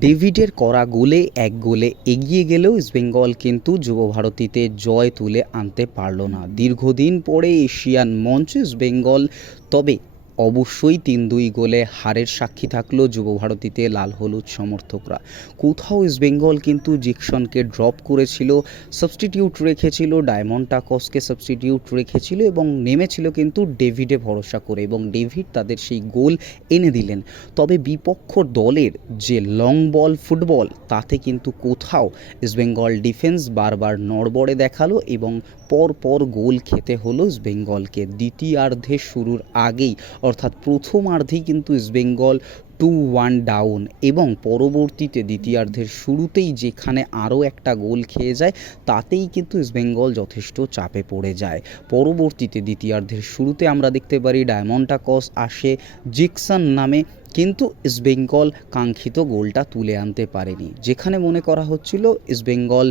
ডেভিডের করা গোলে এক গোলে এগিয়ে গেলেও ইস্টবেঙ্গল কিন্তু যুব ভারতীতে জয় তুলে আনতে পারল না। দীর্ঘদিন পরে এশিয়ান মঞ্চ ইস্টবেঙ্গল তবে অবশ্যই তিন দুই গোলে হারের সাক্ষী থাকল যুব ভারতীতে লাল হলুদ সমর্থকরা। কোথাও ইস্টবেঙ্গল কিন্তু জিকসনকে ড্রপ করেছিল সাবস্টিটিউট রেখেছিল ডায়মন্ড টাকসকে সাবস্টিটিউট রেখেছিল এবং নেমেছিল কিন্তু ডেভিডে ভরসা করে এবং ডেভিড তাদের সেই গোল এনে দিলেন। তবে বিপক্ষ দলের যে লং বল ফুটবল তাতে কিন্তু কোথাও ইস্টবেঙ্গল ডিফেন্স বারবার নড়বড়ে দেখাল এবং পর পর গোল খেতে হলো ইস্টবেঙ্গলকে দ্বিতীয়ার্ধে শুরুর আগেই অর্থাৎ প্রথমার্ধেই কিন্তু ইস্টবেঙ্গল টু ওয়ান ডাউন এবং পরবর্তীতে দ্বিতীয়ার্ধের শুরুতেই যেখানে আরও একটা গোল খেয়ে যায়, তাতেই কিন্তু ইস্টবেঙ্গল যথেষ্ট চাপে পড়ে যায়। পরবর্তীতে দ্বিতীয়ার্ধের শুরুতে আমরা দেখতে পারি ডায়মন্ডাকস আসে জিকসন নামে, কিন্তু ইস্টবেঙ্গল কাঙ্ক্ষিত গোলটা তুলে আনতে পারেনি। যেখানে মনে করা হচ্ছিল East Bengal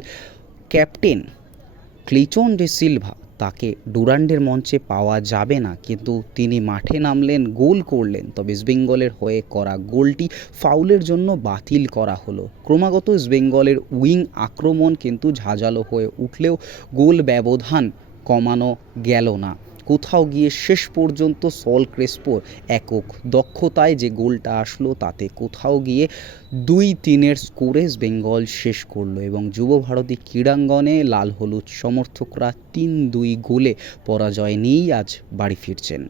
captain Cleiton de Silva তাকে ডুরান্ডের মঞ্চে পাওয়া যাবে না। কিন্তু তিনি মাঠে নামলেন, গোল করলেন। তবে ইস্টবেঙ্গলের হয়ে করা গোলটি ফাউলের জন্য বাতিল করা হলো। ক্রমাগত ইস্টবেঙ্গলের উইং আক্রমণ কিন্তু ঝাঁঝালো হয়ে উঠলেও গোল ব্যবধান কমানো গেল না। কোথাও গিয়ে শেষ পর্যন্ত সল ক্রেসপোর একক দক্ষতায় যে গোলটা আসলো, তাতে কোথাও গিয়ে দুই তিনের স্কোরে বেঙ্গল শেষ করল এবং যুব ভারতী ক্রীড়াঙ্গনে লাল হলুদ সমর্থকরা তিন দুই গোলে পরাজয় নিয়েই আজ বাড়ি ফিরছেন।